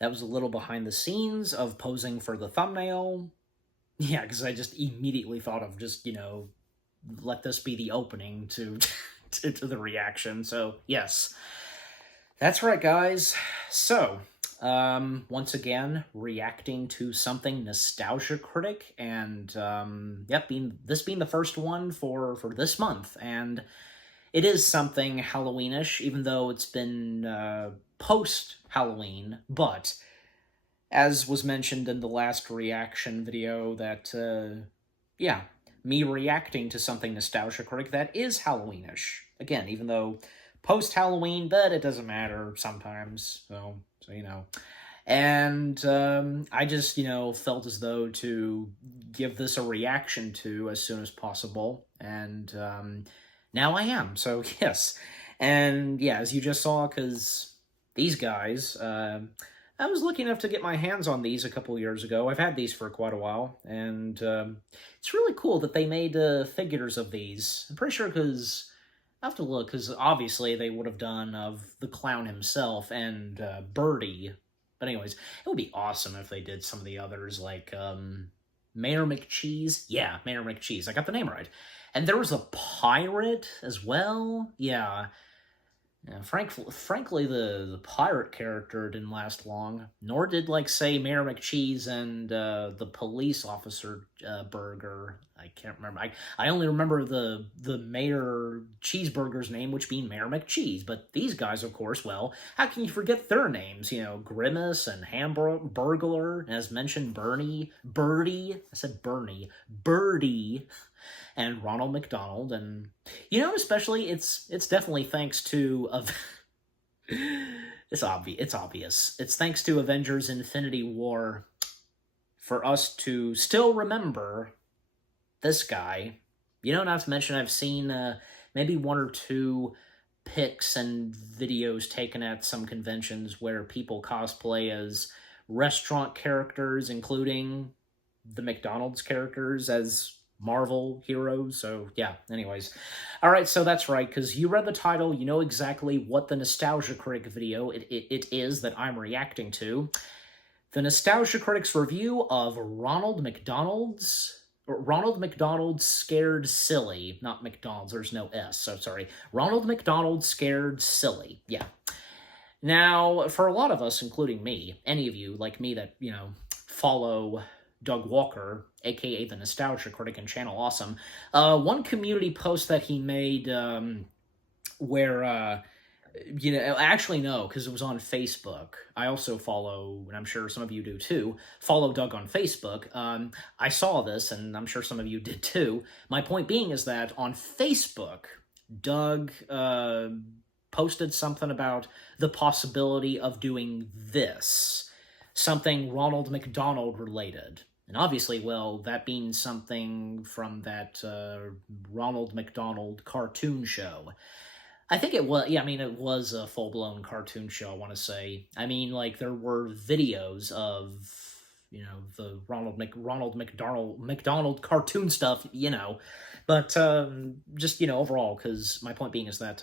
That was a little behind the scenes of posing for the thumbnail. Yeah, because I just immediately thought of just, let this be the opening to, to the reaction. So, yes. That's right, guys. So, once again, reacting to something Nostalgia Critic, and yep, this being the first one for this month, and it is something Halloweenish, even though it's been post Halloween. But as was mentioned in the last reaction video, that yeah, me reacting to something Nostalgia Critic that is Halloweenish. Again, even though post Halloween, but it doesn't matter sometimes. So you know. And I just, felt as though to give this a reaction to as soon as possible. And now I am. So, yes. And yeah, as you just saw, because these guys, I was lucky enough to get my hands on these a couple years ago. I've had these for quite a while. And it's really cool that they made figures of these. I'm pretty sure because I have to look, because obviously they would have done of the clown himself and Birdie. But anyways, it would be awesome if they did some of the others, like Mayor McCheese. Yeah, Mayor McCheese. I got the name right. And there was a pirate as well. Yeah. Yeah, frankly, the pirate character didn't last long. Nor did, like, say, Mayor McCheese and the police officer burger. I can't remember. I only remember the Mayor Cheeseburger's name, which being Mayor McCheese. But these guys, of course, well, how can you forget their names? Grimace and Hamburglar, as mentioned, Birdie. I said Bernie. Birdie. And Ronald McDonald, and especially it's definitely thanks to it's obvious. It's thanks to Avengers Infinity War for us to still remember this guy. Not to mention I've seen maybe one or two pics and videos taken at some conventions where people cosplay as restaurant characters, including the McDonald's characters as Marvel heroes. So yeah, anyways. All right, so that's right, because you read the title, you know exactly what the Nostalgia Critic video it is that I'm reacting to. The Nostalgia Critic's review of Ronald McDonald's Scared Silly. Not McDonald's, there's no S, so sorry. Ronald McDonald Scared Silly. Yeah. Now, for a lot of us, including me, any of you like me that, follow Doug Walker, aka the Nostalgia Critic and Channel Awesome, one community post that he made where, actually no, because it was on Facebook. I also follow, and I'm sure some of you do too, follow Doug on Facebook. I saw this, and I'm sure some of you did too. My point being is that on Facebook, Doug posted something about the possibility of doing this. Something Ronald McDonald related. And obviously, well, that being something from that Ronald McDonald cartoon show. I think it was, yeah, I mean, it was a full-blown cartoon show, I want to say. I mean, like, there were videos of, the Ronald McDonald cartoon stuff, But just, overall, because my point being is that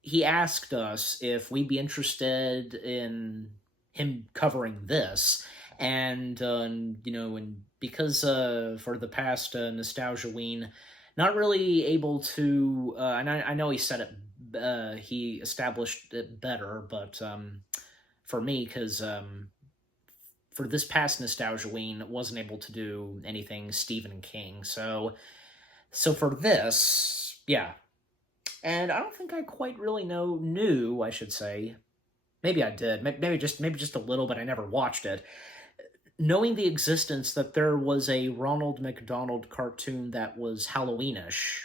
he asked us if we'd be interested in him covering this, and and because for the past Nostalgia-ween, not really able to, and I know he said it, he established it better, but for me, because for this past Nostalgia-ween, wasn't able to do anything Stephen King, so for this, yeah, and I don't think I quite really knew, I should say. Maybe I did. Maybe just a little, but I never watched it. Knowing the existence that there was a Ronald McDonald cartoon that was Halloweenish.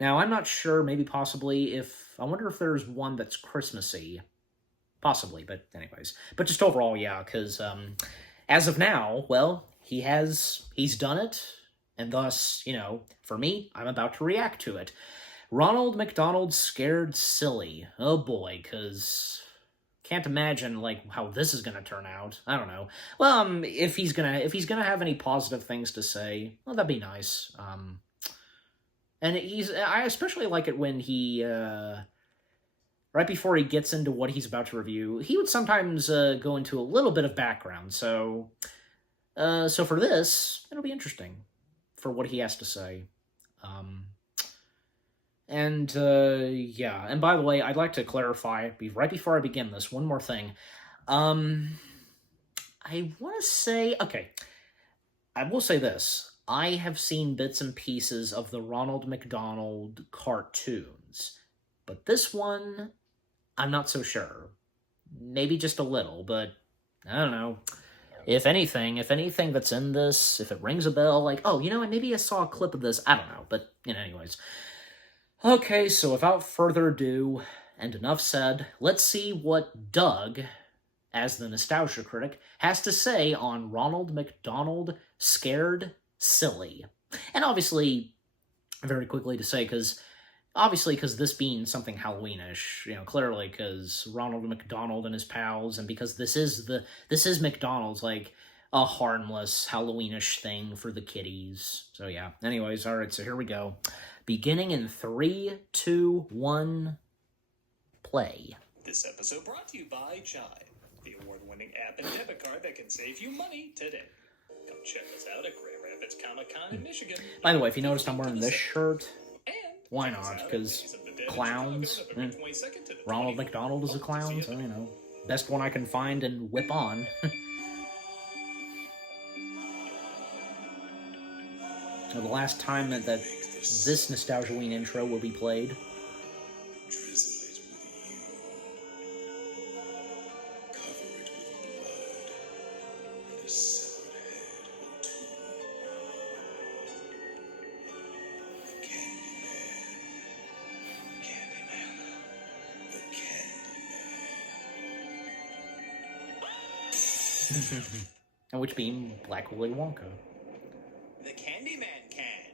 Now, I'm not sure, maybe possibly, I wonder if there's one that's Christmassy. Possibly, but anyways. But just overall, yeah, because as of now, well, he's done it, and thus, for me, I'm about to react to it. Ronald McDonald Scared Silly. Oh boy, because can't imagine like how this is gonna turn out. I don't know. Well, if he's gonna have any positive things to say, well, that'd be nice. And I especially like it when he right before he gets into what he's about to review, he would sometimes go into a little bit of background. So for this, it'll be interesting for what he has to say. Yeah. And by the way, I'd like to clarify, right before I begin this, one more thing. I want to say, okay, I will say this. I have seen bits and pieces of the Ronald McDonald cartoons, but this one, I'm not so sure. Maybe just a little, but I don't know. If anything that's in this, if it rings a bell, like, oh, maybe I saw a clip of this, I don't know, but, anyways. Okay, so without further ado, and enough said, let's see what Doug, as the Nostalgia Critic, has to say on Ronald McDonald Scared Silly. And obviously, very quickly to say, because this being something Halloweenish, clearly because Ronald McDonald and his pals, and because this is McDonald's, like, a harmless Halloweenish thing for the kiddies. So yeah, anyways, alright, so here we go. Beginning in 3, 2, 1, play. This episode brought to you by Chime, the award-winning app and debit card that can save you money today. Come check us out at Grand Rapids Comic-Con in Michigan. By the way, if you noticed I'm wearing this shirt, why not? Because clowns. Ronald McDonald is a clown, so, best one I can find and whip on. So the last time that this Nostalgia-ween intro will be played. And which being Black Willy Wonka. The Candyman can.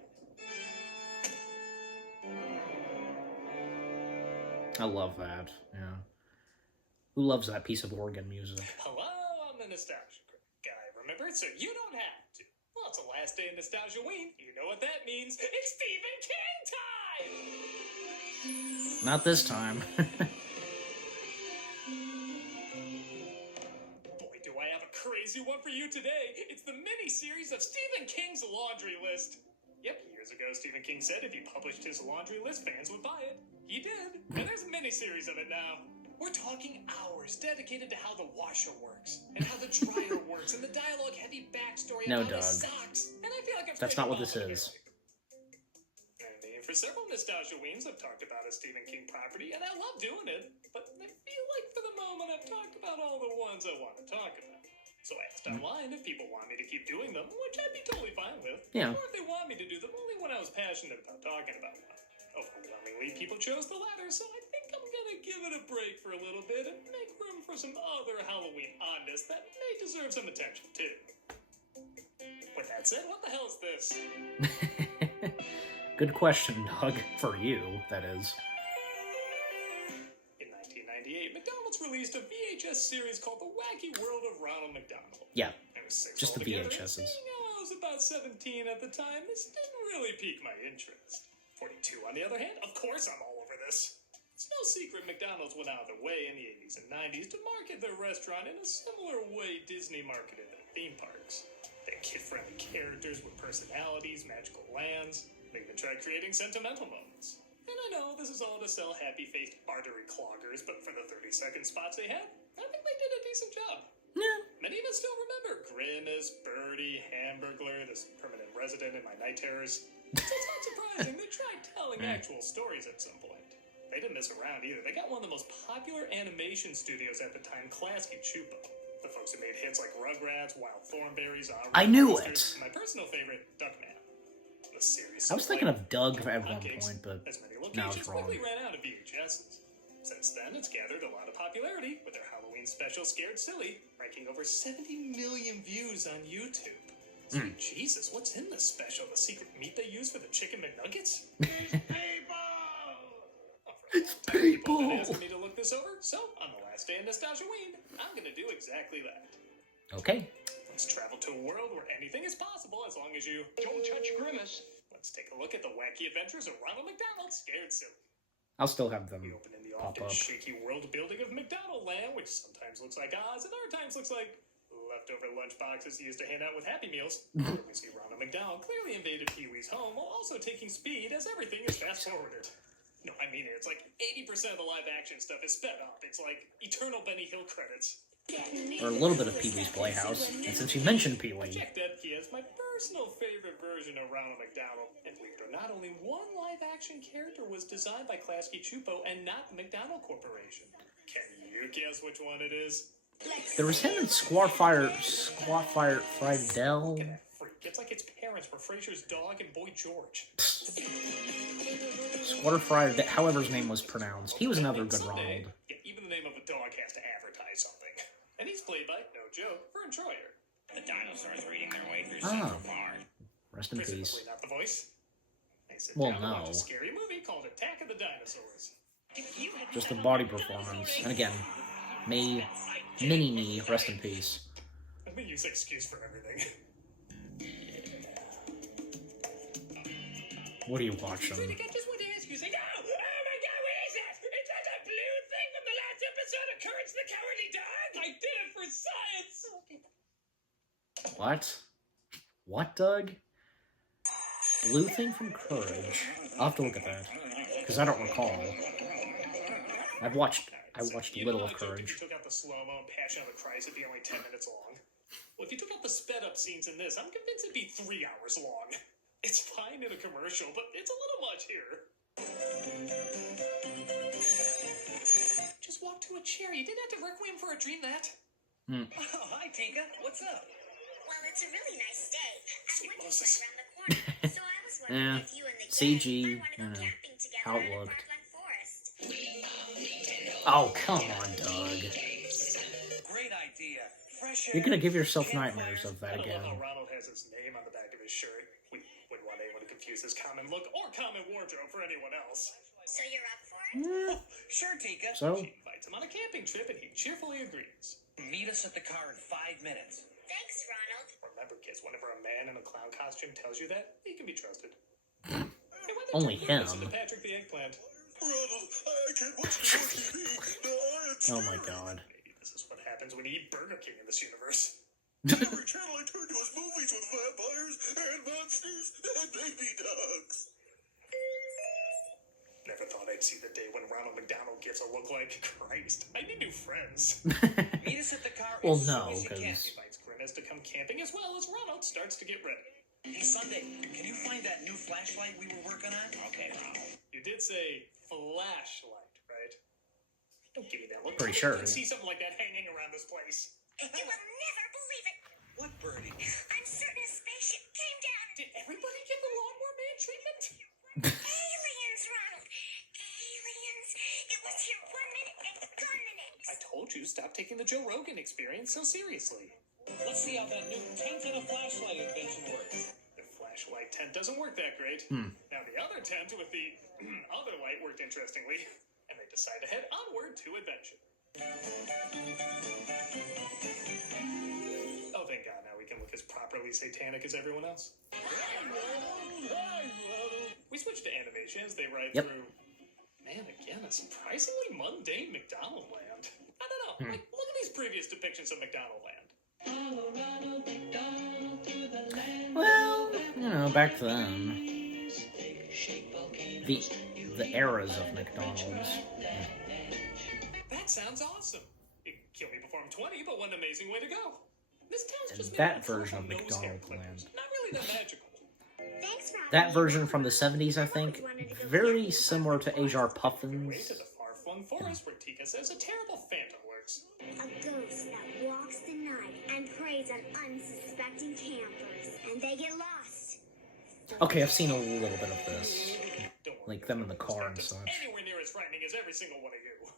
I love that, yeah. Who loves that piece of organ music? Hello, I'm the Nostalgia Guy, remember? So you don't have to. Well, it's the last day of Nostalgia-ween. You know what that means. It's Stephen King time! Not this time. Crazy one for you today. It's the mini-series of Stephen King's laundry list. Yep, years ago Stephen King said if he published his laundry list, fans would buy it. He did, and there's a mini-series of it now. We're talking hours dedicated to how the washer works, and how the dryer works, and the dialogue-heavy backstory no, about Doug. his socks. And I feel like I'm That's not what this is. And for several Nostalgia-weens, I've talked about a Stephen King property, and I love doing it. But I feel like for the moment I've talked about all the ones I want to talk about. So I asked online if people want me to keep doing them, which I'd be totally fine with. Yeah. Or if they want me to do them only when I was passionate about talking about them. Overwhelmingly, people chose the latter, so I think I'm gonna give it a break for a little bit and make room for some other Halloween oddness that may deserve some attention, too. With that said, what the hell is this? Good question, Doug. For you, that is. In 1998, McDonald's released a VHS series called The Wacky World of Ronald McDonald. Yeah, There was 6 just the altogether, VHSs. And seeing I was about 17 at the time, this didn't really pique my interest. 42, on the other hand, of course I'm all over this. It's no secret McDonald's went out of their way in the 80s and 90s to market their restaurant in a similar way Disney marketed their theme parks. They had kid-friendly characters with personalities, magical lands. They even tried creating sentimental moments. And I know this is all to sell happy-faced artery cloggers, but for the 30-second spots they had, I think they did a decent job. Yeah. Many of us still remember Grimace, Birdie, Hamburglar, this permanent resident in my night terrors. So it's not surprising they tried telling actual stories at some point. They didn't mess around either. They got one of the most popular animation studios at the time, Klasky Csupo. The folks who made hits like Rugrats, Wild Thornberrys, I knew Roosters, it. and my personal favorite, Duckman. The series I was thinking of Doug at one point, but as many now it's locations wrong. quickly ran out of VHSs. Since then, it's gathered a lot of popularity with their Halloween special Scared Silly, ranking over 70 million views on YouTube. Sweet Jesus, what's in this special? The secret meat they use for the chicken McNuggets? It's people! People asking me to look this over, so on the last day of Nostalgia-ween, I'm gonna do exactly that. Okay. Let's travel to a world where anything is possible as long as you don't touch Grimace. Let's take a look at the wacky adventures of Ronald McDonald Scared Silly. I'll still have them We open in the pop often up. shaky world building of McDonald Land, which sometimes looks like Oz and other times looks like leftover lunch boxes used to hand out with Happy Meals. We see Ronald McDonald clearly invaded Pee-wee's home while also taking speed as everything is fast-forwarded. No, I mean it. It's like 80% of the live-action stuff is sped up. It's like eternal Benny Hill credits. Or a little bit of Pee-wee's Playhouse. And since you mentioned Pee-wee... Jack Debke is my personal favorite version of Ronald McDonald. And believe it or not, only one live-action character was designed by Klasky Csupo and not the McDonald Corporation. Can you guess which one it is? There was him in Squaw Fire Friedel. Look at that freak. It's like its parents were Frasier's dog and Boy George. Squatter Friedel, however his name was pronounced. He was another good Ronald. Yeah, even the name of a dog has to advertise something. And he's played by, no joke, Vern Troyer. The dinosaurs are eating their way through Central Park. Rest in peace. Presumably not the voice. I sit Well, down and watch no. a scary movie called Attack of the Dinosaurs. Just the body performance. And again, Mini-Me, rest in peace. Let me use excuse for everything. What are you watching? Critic, I just want to ask you, say, oh my god, what is that? Is that a blue thing from the last episode of Courage the Cowardly Dog? I did it for science! What? What, Doug? Blue thing from Courage. I'll have to look at that. Because I don't recall. I watched a little of Courage. If you took out the slow-mo and Passion of the Christ, it'd be only 10 minutes long. Well, if you took out the sped-up scenes in this, I'm convinced it'd be 3 hours long. It's fine in a commercial, but it's a little much here. Just walk to a chair. You didn't have to Requiem for a Dream that. Oh, hi, Tinka. What's up? Well, it's a really nice day. Sweet I went Moses. to around the corner, so I was wondering if you and the CG, kids might want to go you know, camping together how it in looked. Parkland Forest. Oh, come on, Doug. Great idea. Fresh air. You're gonna give yourself nightmares of I that love again. how Ronald has his name on the back of his shirt. We wouldn't want anyone to confuse his common look or common wardrobe for anyone else. So you're up for it? Sure, Tinka. So, She invites him on a camping trip, and he cheerfully agrees. Meet us at the car in 5 minutes. Thanks, Ronald. Remember, kids, whenever a man in a clown costume tells you that, he can be trusted. Only him. Listen to Patrick the Eggplant. Ronald, I can't watch you on TV. It's oh my god. Maybe this is what happens when you eat Burger King in this universe. every channel I turn to is movies with vampires and monsters and baby dogs. Never thought I'd see the day when Ronald McDonald gets a look like Christ. I need new friends. Meet us at the car Well, as no, soon as you can. because... Invites Grimace to come camping as well as Ronald starts to get ready. Hey, Sunday, can you find that new flashlight we were working on? Okay, Ronald. You did say flashlight, right? Don't give me that look. Pretty Tell me sure. you can see something like that hanging around this place. You will never believe it. What, Birdie? I'm certain a spaceship came down. Did everybody get the lawnmower man treatment? Aliens, Ronald. Aliens. It was here 1 minute and gone the next. I told you, stop taking the Joe Rogan experience so seriously. Let's see how that new tent and a flashlight invention works. The flashlight tent doesn't work that great. Now the other tent with the other light worked interestingly, and they decide to head onward to adventure. Oh, thank God, now we can look as properly satanic as everyone else. We switch to animation as they ride Yep. through, man, again, a surprisingly mundane McDonald land. I don't know, like, look at these previous depictions of McDonald land. Well, you know, back then, the eras of McDonald's. That sounds awesome. You kill me before I'm 20, but what an amazing way to go. This town's And just made that up version of of nose hair McDonald clippers. land. Not really that magical. Thanks, Ronald. That version from the 70s, I think, very similar to Ajar Way Puffin's. to the far-flung forest where Tika says a terrible phantom lurks. A ghost that walks the night and preys on unsuspecting campers. And they get lost. Okay, I've seen a little bit of this. Don't worry, Like them in the this car and phantom's such. anywhere near as frightening as every single one of you.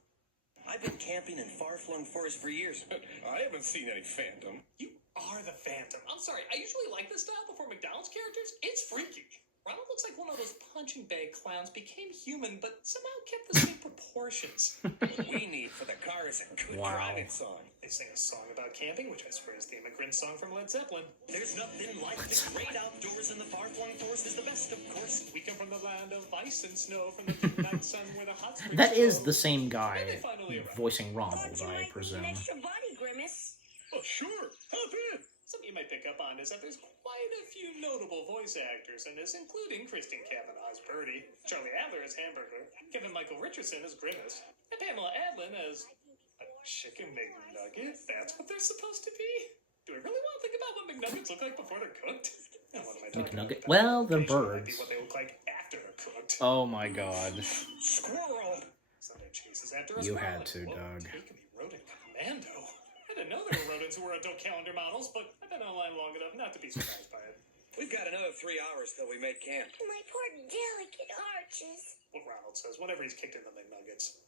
I've been camping in far-flung forest for years. I haven't seen any Phantom. You are the Phantom. I'm sorry, I usually like this style before McDonald's characters. It's freaky. Ronald looks like one of those punching bag clowns became human, but somehow kept the same proportions. What we need for the car is a good Wow. driving song. They sing a song about camping, which I swear is the immigrant song from Led Zeppelin. There's nothing like the great outdoors, and the far-flung forest is the best, of course. We come from the land of ice and snow, from the night sun where the hot springs That is flow. the same And they guy finally arrive. voicing Ronald, Thought you I might need presume. an extra body, Grimace. Oh, sure. Hop in. Something you might pick up on is that there's quite a few notable voice actors in this, including Kristen Cavanaugh as Birdie, Charlie Adler as Hamburger, Kevin Michael Richardson as Grimace, and Pamela Adlon as a chicken McNugget. That's what they're supposed to be? Do we really want to think about what McNuggets look like before they're cooked? And what am I talking McNugget? about? Well, they're Occasionally might be birds. what they look like after they're cooked. Oh my god. Squirrel! Sunday chases after us. You well, had to, whoa, Doug. Take me rodent commando. I didn't know there were rodents who were adult calendar models, but I've been online long enough not to be surprised by it. We've got another 3 hours till we make camp. My poor delicate arches. What Ronald says whenever he's kicked in the McNuggets.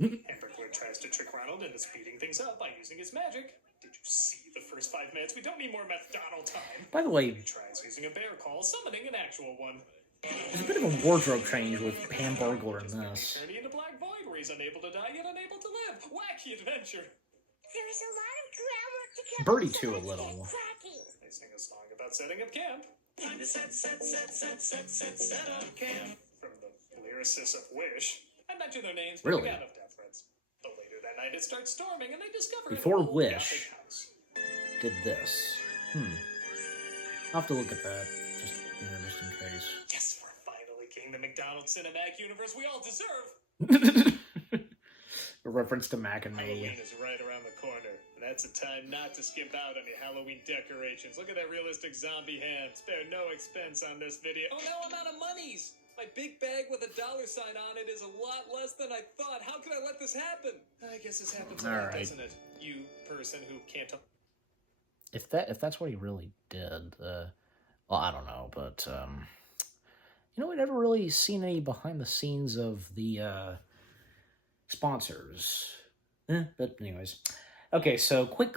Hamburglar tries to trick Ronald into speeding things up by using his magic. Did you see the first 5 minutes? We don't need more McDonald time. By the way, He tries using a bear call, summoning an actual one. there's a bit of a wardrobe change with Hamburglar in this. Turning into Black Void, where he's unable to die yet unable to live. Wacky adventure. There's a lot of groundwork to cover. Birdie, so too, a let's little. get cracking. They sing a song about setting up camp. Time to set up camp. From the lyricists of Wish. I mentioned their names, Really? but out of death threats. But later that night it starts storming and they discover Before an old Wish. Gothic house. Did this. I'll have to look at that, just in case. Yes, we're finally getting the McDonald's cinematic universe we all deserve. A reference to Mac and Halloween Me. is right around the corner. And that's a time not to skimp out on your Halloween decorations. Look at that realistic zombie hand. Spare no expense on this video. Oh no, I'm out of monies! My big bag with a $ sign on it is a lot less than I thought. How could I let this happen? I guess this happens a lot, Alright. doesn't it? You person who can't talk. If that's what he really did, well, I don't know, but we never really seen any behind the scenes of the sponsors. But anyways, okay. So quick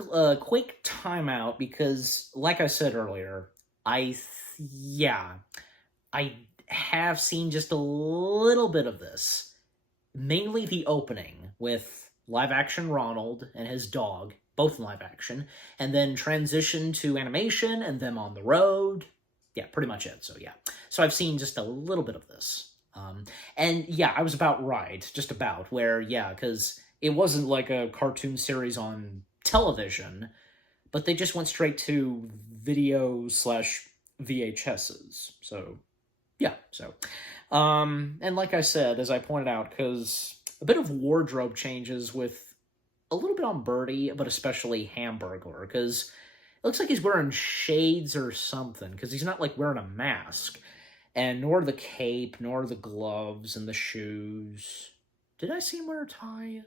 timeout because, like I said earlier, I have seen just a little bit of this, mainly the opening with live action Ronald and his dog. Both in live action, and then transition to animation, and them on the road. Yeah, pretty much it, so yeah. So I've seen just a little bit of this. And yeah, I was about right, just about, where, yeah, because it wasn't like a cartoon series on television, but they just went straight to video/VHSs, so, yeah, so. And like I said, as I pointed out, because a bit of wardrobe changes with a little bit on Birdie, but especially Hamburglar, because it looks like he's wearing shades or something, because he's not, like, wearing a mask, and nor the cape, nor the gloves, and the shoes. Did I see him wear a tie?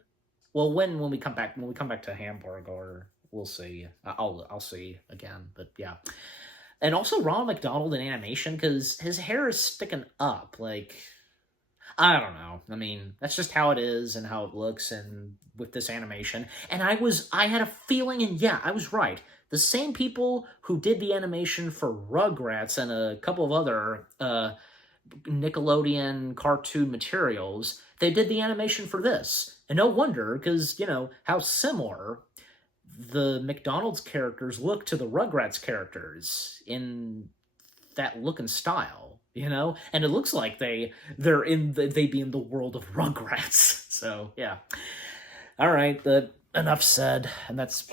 Well, when we come back to Hamburglar, we'll see. I'll see again, but yeah. And also Ronald McDonald in animation, because his hair is sticking up, like, I don't know. I mean, that's just how it is and how it looks and with this animation. And I had a feeling, and yeah, I was right. The same people who did the animation for Rugrats and a couple of other Nickelodeon cartoon materials, they did the animation for this. And no wonder, because, how similar the McDonald's characters look to the Rugrats characters in that look and style. And it looks like they'd be in the world of Rugrats. So, yeah. All right, enough said, and that's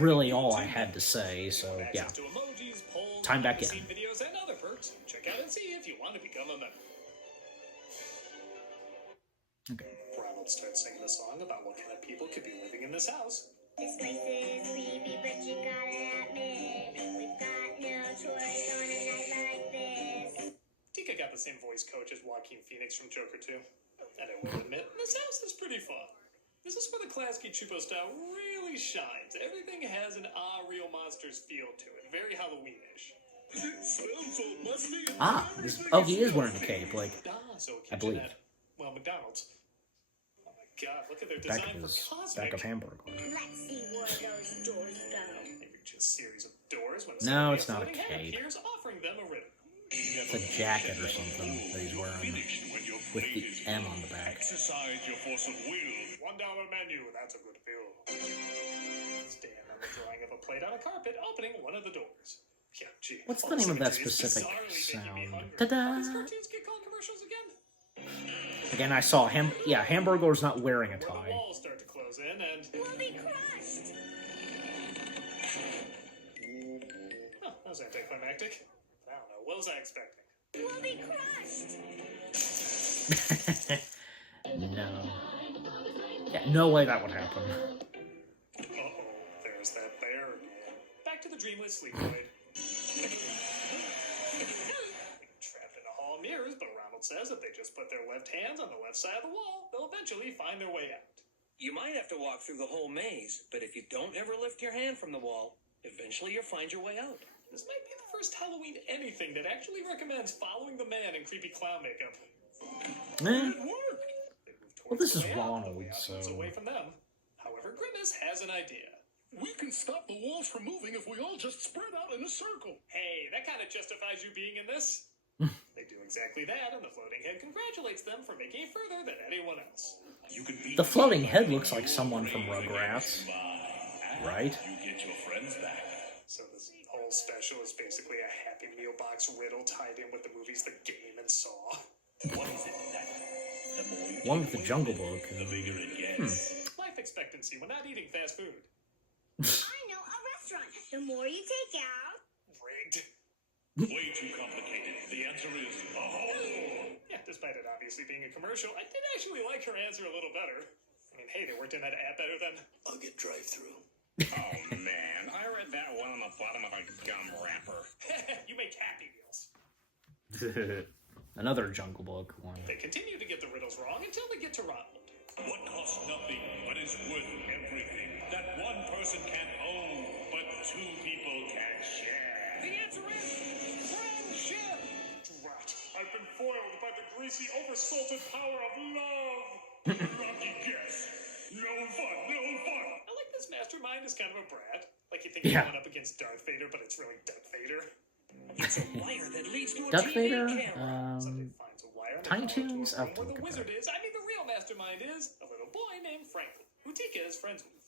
really all I had to say, so, yeah. Time back in. Videos and other perks. Check out and see if you want to become a member. Okay. Ronald starts singing a song about what kind of people could be living in this house. This place is creepy, but you gotta admit, we've got no choice on a night like this. Tika got the same voice coach as Joaquin Phoenix from Joker 2. And I will admit, this house is pretty fun. This is where the Klasky Chupo style really shines. Everything has an Real Monsters feel to it. Very Halloween-ish. Sounds so musty. He is wearing a cape, like, So I believe. Well, McDonald's. Oh my god, look at their back design of for back of Cosmic. Hamburglar. Let's see where those doors go. They reach a series of doors when No, somebody it's not a floating head cape. appears offering them a riddle. It's a jacket or something that he's wearing with the M on the back. Exercise your force of will. $1 menu, that's a good bill. Stand on the drawing of a plate on a carpet, opening one of the doors. Yeah, gee. What's all the name of that imagery is specific bizarrely making me sound? hungry. Ta-da! All these cartoons get called commercials again? Again, I saw him. Yeah, Hamburger's not wearing a Where the tie. walls start to close in and... We'll be crushed. Oh, that was anticlimactic. I don't know, what was I expecting? We'll be crushed. No. Yeah, no way that would happen. Uh-oh, there's that bear again. Back to the dreamless sleepoid. Trapped in a hall of mirrors, but Ronald says if they just put their left hands on the left side of the wall, they'll eventually find their way out. You might have to walk through the whole maze, but if you don't ever lift your hand from the wall, eventually you'll find your way out. This might be the first Halloween anything that actually recommends following the man in creepy clown makeup. Eh. They move towards Well, this the is way out, Ronald, but the option's so- away from them. However, Grimace has an idea. We can stop the walls from moving if we all just spread out in a circle. Hey, that kind of justifies you being in this. They do exactly that, and the floating head congratulates them for making it further than anyone else. You could be The floating head looks like someone from Rugrats, right? You get your friends back. So this whole special is basically a Happy Meal box riddle tied in with the movies The Game and Saw. What is it that the more you One take with the away Jungle from it, Book. the bigger it gets. Life expectancy when not eating fast food. I know a restaurant. The more you take out. Rigged. Way too complicated. The answer is a hole. Yeah, despite it obviously being a commercial, I did actually like her answer a little better. I mean, hey, they worked in that ad better than... I'll get drive-through. Oh, man. I read that one on the bottom of a gum wrapper. You make Happy Meals. Another Jungle Book one. They continue to get the riddles wrong until they get to Ronald. What costs nothing but is worth everything? That one person can't own, but two people can share. The answer is friendship! Drat, I've been foiled by the greasy, oversalted power of love. Lucky guess. No fun, no fun. I like this mastermind is kind of a brat. Like you think you're Yeah. going up against Darth Vader, but it's really Darth Vader. It's a wire that leads to a Darth TV Vader? camera. Somebody finds a wire and they Tiny follow it to Toons? a I'll room where look the at wizard that. is. I mean, the real mastermind is a little boy named Franklin, who Tika is friends with.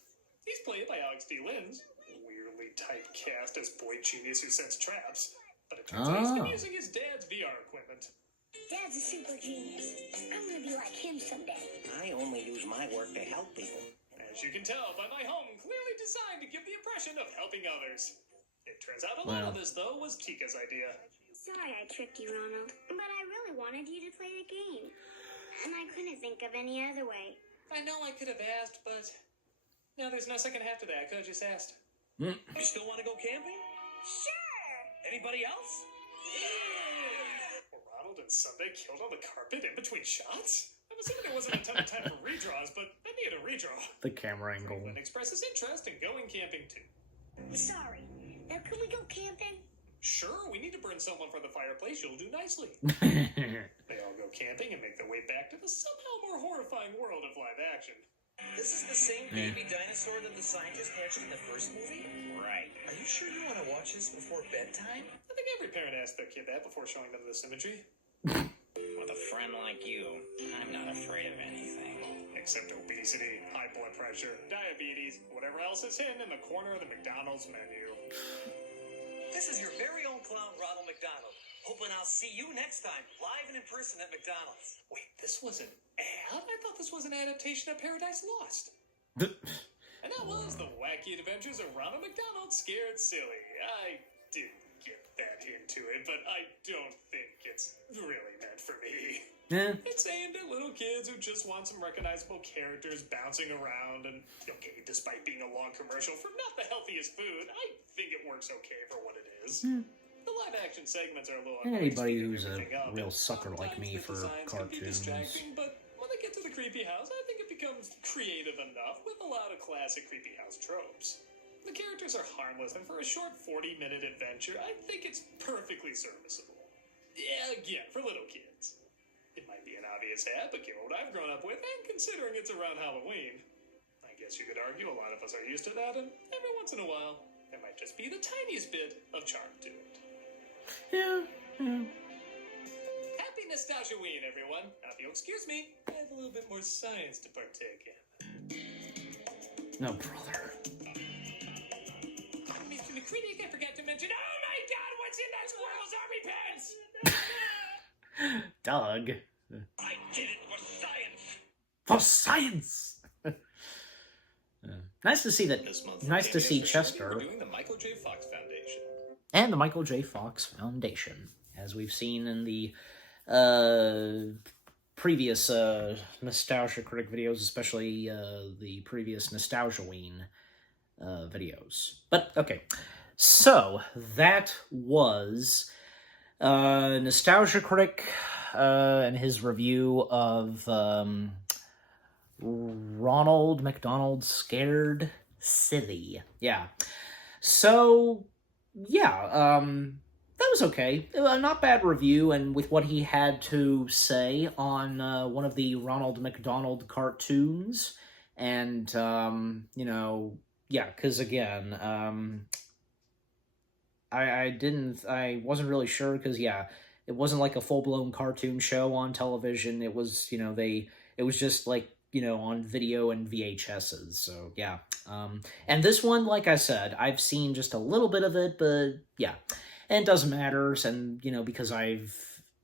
He's played by Alex D. Linz, weirdly typecast as boy genius who sets traps. But it turns out he's been Oh. using his dad's VR equipment. Dad's a super genius. I'm gonna be like him someday. I only use my work to help people. As you can tell by my home, clearly designed to give the impression of helping others. It turns out a lot Wow. of this, though, was Tika's idea. Sorry I tricked you, Ronald. But I really wanted you to play the game. And I couldn't think of any other way. I know I could have asked, but... No, there's no second half to that. I could have just asked. You still want to go camping? Sure! Anybody else? Were Ronald and Sunday killed on the carpet in between shots? I'm assuming there wasn't a ton of time for redraws, but I needed a redraw. The camera angle. Franklin expresses interest in going camping too. Sorry. Now can we go camping? Sure, we need to burn someone for the fireplace. You'll do nicely. They all go camping and make their way back to the somehow more horrifying world of live action. This is the same baby dinosaur that the scientist hatched in the first movie? Right. Are you sure you want to watch this before bedtime? I think every parent asks their kid that before showing them this imagery. With a friend like you, I'm not afraid of anything. Except obesity, high blood pressure, diabetes, whatever else is hidden in the corner of the McDonald's menu. This is your very own clown, Ronald McDonald. Hoping I'll see you next time, live and in person at McDonald's. Wait, this was an ad? I thought this was an adaptation of Paradise Lost. And that was the wacky adventures of Ronald McDonald Scared Silly. I didn't get that into it, but I don't think it's really meant for me. It's aimed at little kids who just want some recognizable characters bouncing around, and okay, despite being a long commercial for not the healthiest food, I think it works okay for what it is. The live-action segments are a little... And anybody unrealistic who's a everything up, real and sucker like me sometimes the for designs can be cartoons. distracting, but when they get to the creepy house, I think it becomes creative enough with a lot of classic creepy house tropes. The characters are harmless, and for a short 40-minute adventure, I think it's perfectly serviceable. Yeah, again, for little kids. It might be an obvious ad, but given what I've grown up with, and considering it's around Halloween, I guess you could argue a lot of us are used to that, and every once in a while, there might just be the tiniest bit of charm to it. Yeah, Happy Nostalgia-ween, everyone. Now, if you'll excuse me, I have a little bit more science to partake in. No, brother. Mr. Critic, I forgot to mention. Oh my God! What's in that squirrel's army pants? Doug. I did it for science. For science! Nice to see that. This month, Nice to see Chester. We're doing the Michael J. Fox Foundation. And the Michael J. Fox Foundation, as we've seen in the previous Nostalgia Critic videos, especially the previous Nostalgia-ween videos. But, okay. So, that was Nostalgia Critic and his review of Ronald McDonald Scared Silly. Yeah. So, yeah, that was okay. A not bad review, and with what he had to say on one of the Ronald McDonald cartoons. And, you know, yeah, because again, I wasn't really sure, because, yeah, it wasn't like a full-blown cartoon show on television. It was, you know, it was just like, you know, on video and VHSs, so yeah. And this one, like I said, I've seen just a little bit of it, but yeah. And it doesn't matter, and, you know, because I've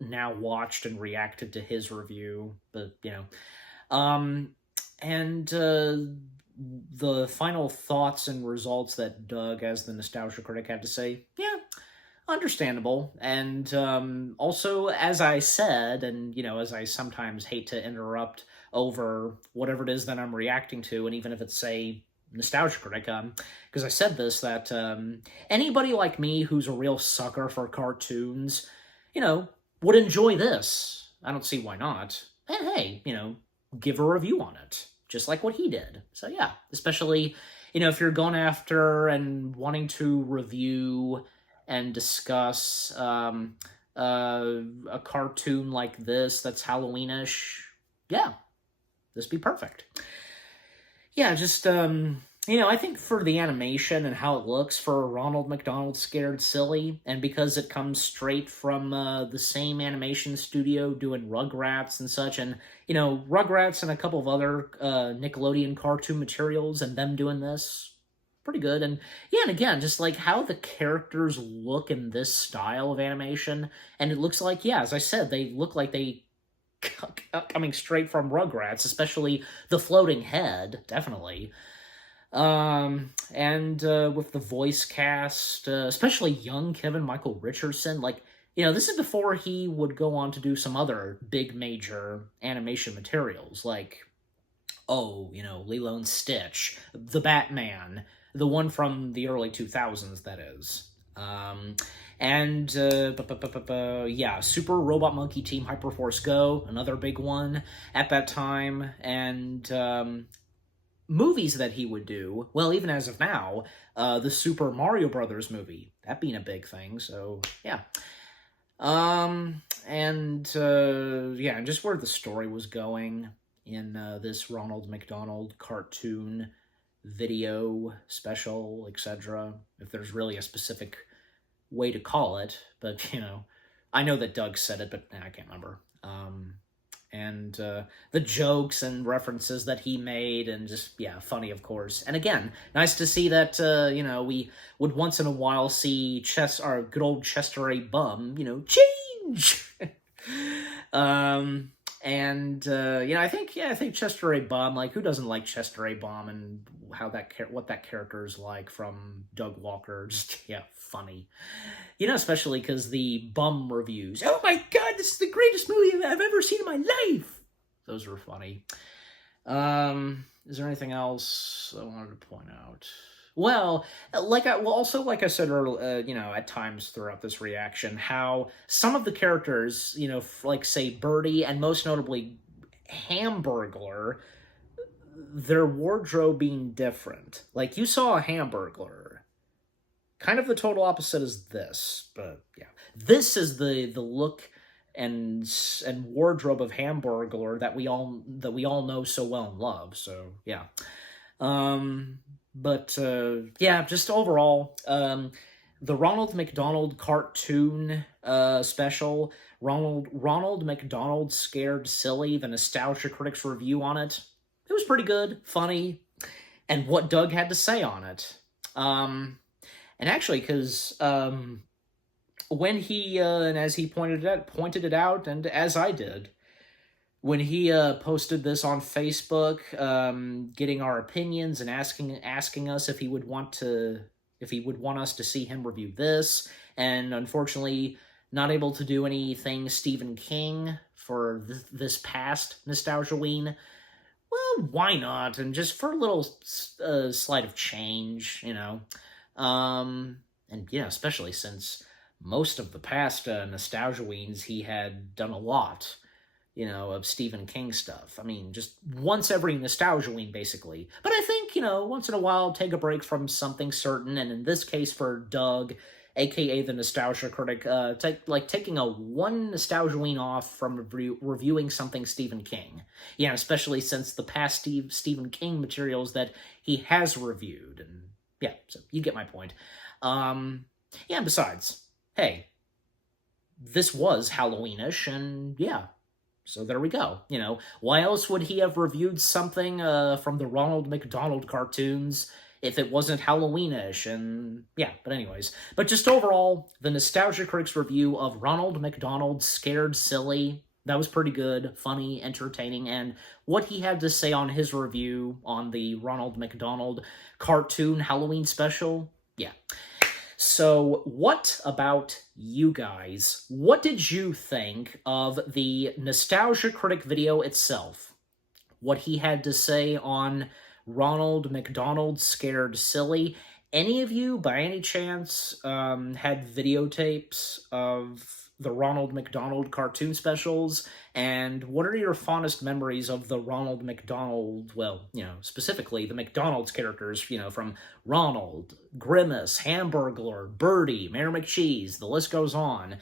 now watched and reacted to his review, but, you know. And the final thoughts and results that Doug, as the Nostalgia Critic, had to say, yeah, understandable. And also, as I said, and, you know, as I sometimes hate to interrupt over whatever it is that I'm reacting to, and even if it's, say, Nostalgia Critic, because I said this, that anybody like me who's a real sucker for cartoons, you know, would enjoy this. I don't see why not. And hey, you know, give a review on it, just like what he did. So yeah, especially, you know, if you're going after and wanting to review and discuss a cartoon like this that's Halloweenish, yeah, this be perfect. Yeah, just, you know, I think for the animation and how it looks for Ronald McDonald Scared Silly, and because it comes straight from the same animation studio doing Rugrats and such, and, you know, Rugrats and a couple of other Nickelodeon cartoon materials, and them doing this, pretty good. And yeah, and again, just like how the characters look in this style of animation, and it looks like, yeah, as I said, they look like they coming straight from Rugrats, especially the floating head, definitely. And with the voice cast, especially young Kevin Michael Richardson, like, you know, this is before he would go on to do some other big major animation materials, like, oh, you know, Lilo and Stitch, The Batman, the one from the early 2000s, that is. And, yeah, Super Robot Monkey Team Hyperforce Go, another big one at that time, and, movies that he would do, well, even as of now, the Super Mario Brothers movie, that being a big thing, so, yeah. And, yeah, and just where the story was going in, this Ronald McDonald cartoon video special, etc., if there's really a specific way to call it, but, you know, I know that Doug said it, but I can't remember. And the jokes and references that he made, and just, yeah, funny, of course. And again, nice to see that, you know, we would once in a while see our good old Chester A. Bum, you know, change! And, you know, I think Chester A. Bum, like, who doesn't like Chester A. Bum, and how what that character is like from Doug Walker, just, yeah, funny. You know, especially because the Bum reviews, oh my god, this is the greatest movie I've ever seen in my life! Those were funny. Is there anything else I wanted to point out? Well, like I said earlier, you know, at times throughout this reaction, how some of the characters, you know, like, say, Birdie, and most notably Hamburglar, their wardrobe being different. Like, you saw a Hamburglar. Kind of the total opposite is this, but yeah. This is the look and wardrobe of Hamburglar that we all know so well and love, so yeah. But, yeah, just overall, the Ronald McDonald cartoon special, Ronald McDonald Scared Silly, the Nostalgia Critic's review on it. It was pretty good, funny, and what Doug had to say on it. And actually, because when he, and as he pointed it out, and as I did, when he posted this on Facebook, getting our opinions and asking us if he would want us to see him review this, and unfortunately not able to do anything Stephen King for this past Nostalgiaween. Well, why not? And just for a little slight of change, you know. And yeah, especially since most of the past Nostalgiaweens he had done a lot, you know, of Stephen King stuff. I mean, just once every Nostalgiaween, basically. But I think, you know, once in a while, take a break from something certain, and in this case for Doug, aka the Nostalgia Critic, taking a one Nostalgiaween off from reviewing something Stephen King. Yeah, especially since the past Stephen King materials that he has reviewed. And yeah, so you get my point. Yeah, and besides, hey, this was Halloweenish, and yeah, so there we go. You know, why else would he have reviewed something from the Ronald McDonald cartoons if it wasn't Halloweenish? And yeah, but anyways. But just overall, the Nostalgia Critic's review of Ronald McDonald Scared Silly, that was pretty good, funny, entertaining, and what he had to say on his review on the Ronald McDonald cartoon Halloween special, yeah. So, what about you guys? What did you think of the Nostalgia Critic video itself? What he had to say on Ronald McDonald Scared Silly? Any of you, by any chance, had videotapes of the Ronald McDonald cartoon specials? And what are your fondest memories of the Ronald McDonald, well, you know, specifically the McDonald's characters, you know, from Ronald, Grimace, Hamburglar, Birdie, Mayor McCheese, the list goes on.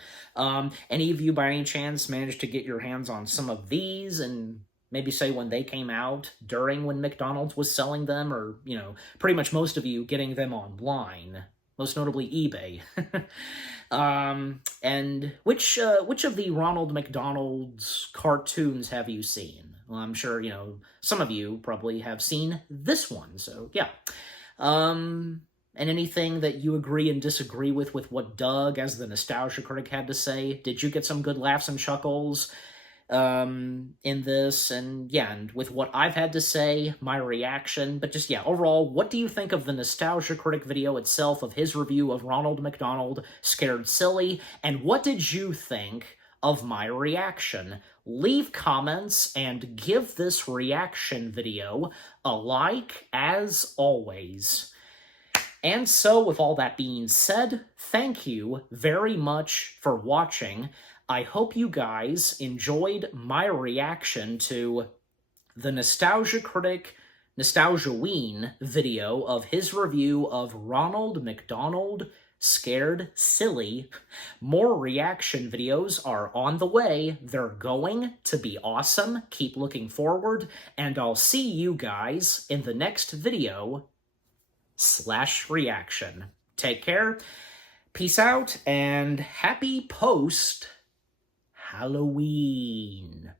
Any of you, by any chance, managed to get your hands on some of these and maybe say when they came out, during when McDonald's was selling them, or, you know, pretty much most of you getting them online, most notably eBay. And which of the Ronald McDonald's cartoons have you seen? Well, I'm sure, you know, some of you probably have seen this one, so yeah. And anything that you agree and disagree with what Doug, as the Nostalgia Critic, had to say? Did you get some good laughs and chuckles in this? And yeah, and with what I've had to say, my reaction, but just yeah, overall, what do you think of the Nostalgia Critic video itself, of his review of Ronald McDonald Scared Silly, and what did you think of my reaction? Leave comments and give this reaction video a like, as always. And so, with all that being said, thank you very much for watching. I hope you guys enjoyed my reaction to the Nostalgia Critic Nostalgiaween video of his review of Ronald McDonald Scared Silly. More reaction videos are on the way. They're going to be awesome. Keep looking forward, and I'll see you guys in the next video / reaction. Take care, peace out, and happy post Halloween.